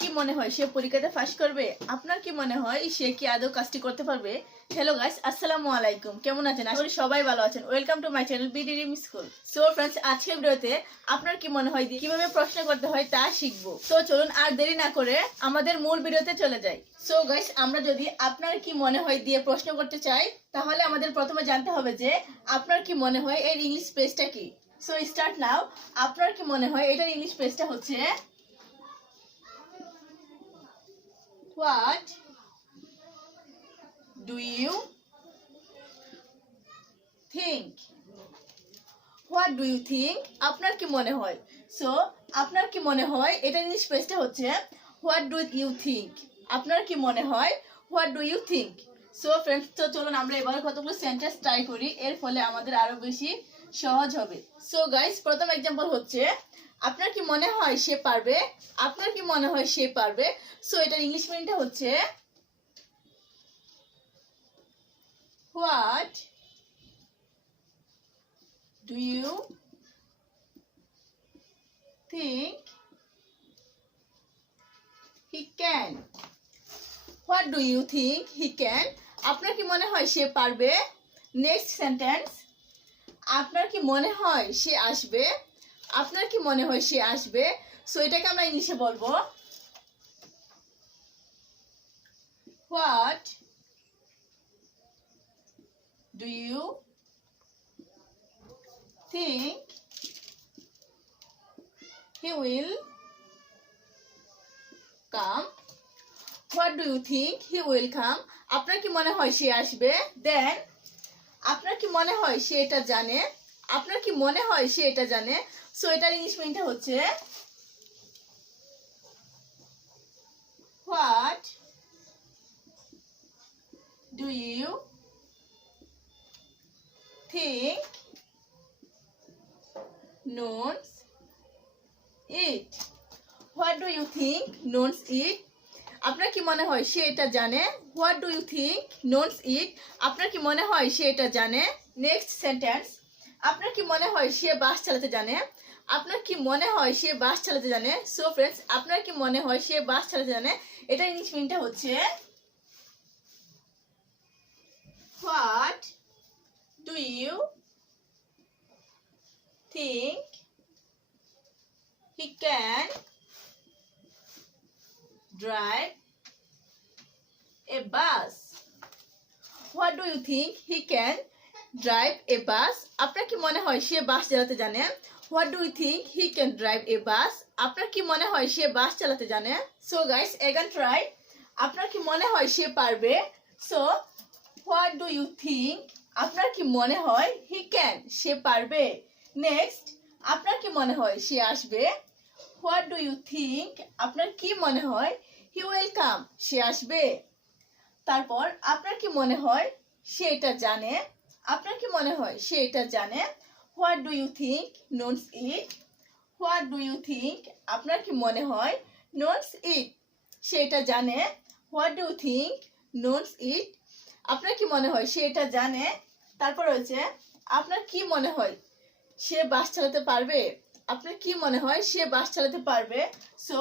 কি মনে হয় সে পরীক্ষাতে পাস করবে? আপনার কি মনে হয় সে কি আদৌ কাজটি করতে পারবে? হ্যালো গাইস, আসসালামু আলাইকুম। কেমন আছেন? আশা করি সবাই ভালো আছেন। Welcome to my channel bdrimschool। So friends, আজকের ভিডিওতে আপনার কি মনে হয় কিভাবে প্রশ্ন করতে হয় তা শিখবো। তো চলুন আর দেরি না করে আমাদের মূল ভিডিওতে চলে যাই। সো গাইস, আমরা যদি আপনার কি মনে হয় দিয়ে প্রশ্ন করতে চাই তাহলে আমাদের প্রথমে জানতে হবে যে আপনার কি মনে হয় এর ইংলিশ পেজটা কি। So start now. আপনার কি মনে হয় এটার ইংলিশ পেজটা হচ্ছে What do you think? What do you think? আপনার কি মনে হয়? সো আপনার কি মনে হয় এটা ইংলিশ পেজটা হচ্ছে What do you think? আপনার কি মনে হয়? What do you think? So friends, তো চলুন আমরা এবার কতগুলো সেন্টেন্স ট্রাই করি, এর ফলে আমাদের আরো বেশি সহজ হবে। সো গাইস, প্রথম एग्जांपल হচ্ছে আপনার কি মনে হয় সে পারবে? আপনার কি মনে হয় সে পারবে? সো এটার ইংলিশ মিনিংটা হচ্ছে What do you think he can? What do you think he can? আপনার কি মনে হয় সে পারবে? নেক্সট সেন্টেন্স, আপনার কি মনে হয় সে আসবে? আপনার কি মনে হয় সে আসবে? সো এটাকে আমরা ইংলিশে বলবো What do you think he will come? What do you think he will come? আপনার কি মনে হয় সে আসবে? দেন আপনার কি মনে হয় সে এটা জানে? আপনার কি মনে হয় সে এটা জানে? সো এটার ইংলিশ মিনিংটা হচ্ছে What do you think knows it? What do you think knows it? আপনার কি মনে হয় সে এটা জানে? What do you think knows it? আপনার কি মনে হয় সে এটা জানে? নেক্সট সেন্টেন্স, আপনার কি মনে হয় সে বাস চালাতে জানে? আপনার কি মনে হয় সে বাস চালাতে জানে? সো फ्रेंड्स, আপনার কি মনে হয় সে বাস চালাতে জানে? এটা ইংলিশ মিনিংটা হচ্ছে What do you think he can drive a bus? What do you think he can drive a bus? আপনার কি মনে হয় সে বাস চালাতে জানে? What do you think he can drive a bus? আপনার কি মনে হয় সে বাস চালাতে জানে? So guys, again try. আপনার কি মনে হয় সে পারবে? So what do you think? আপনার কি মনে হয় he can, সে পারবে? নেক্সট, আপনার কি মনে হয় সে আসবে? What do you think? আপনার কি মনে হয় he will come, সে আসবে? তারপর আপনার কি মনে হয় সে এটা জানে? আপনার কি মনে হয় সে এটা জানে? What do you think knows it? What do you think? আপনার কি মনে হয় knows it, সে এটা জানে? What do you think knows it? আপনার কি মনে হয় সে এটা জানে? তারপর হচ্ছে আপনার কি মনে হয় সে বাস চালাতে পারবে? আপনার কি মনে হয় সে বাস চালাতে পারবে? So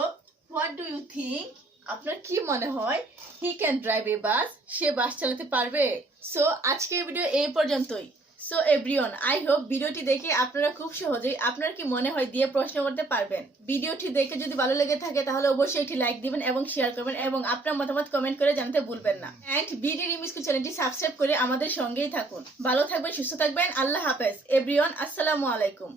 what do you think? আপনার কি মনে হয় he can drive A bus, say bus চালাতে পারবে? সো আজকের ভিডিও এই পর্যন্তই। সো এভরিওয়ান, আই হোপ ভিডিওটি দেখে আপনারা খুব সহজেই আপনার কি মনে হয় দিয়ে প্রশ্ন করতে পারবেন। ভিডিওটি দেখে যদি ভালো লেগে থাকে তাহলে অবশ্যই একটি লাইক দিবেন এবং শেয়ার করবেন এবং আপনার মতামত কমেন্ট করে জানাতে ভুলবেন না। এন্ড bdrimschool চ্যানেলটি সাবস্ক্রাইব করে আমাদের সঙ্গেই থাকুন। ভালো থাকবেন, সুস্থ থাকবেন। আল্লাহ হাফেজ এভরিওয়ান। আসসালামু আলাইকুম।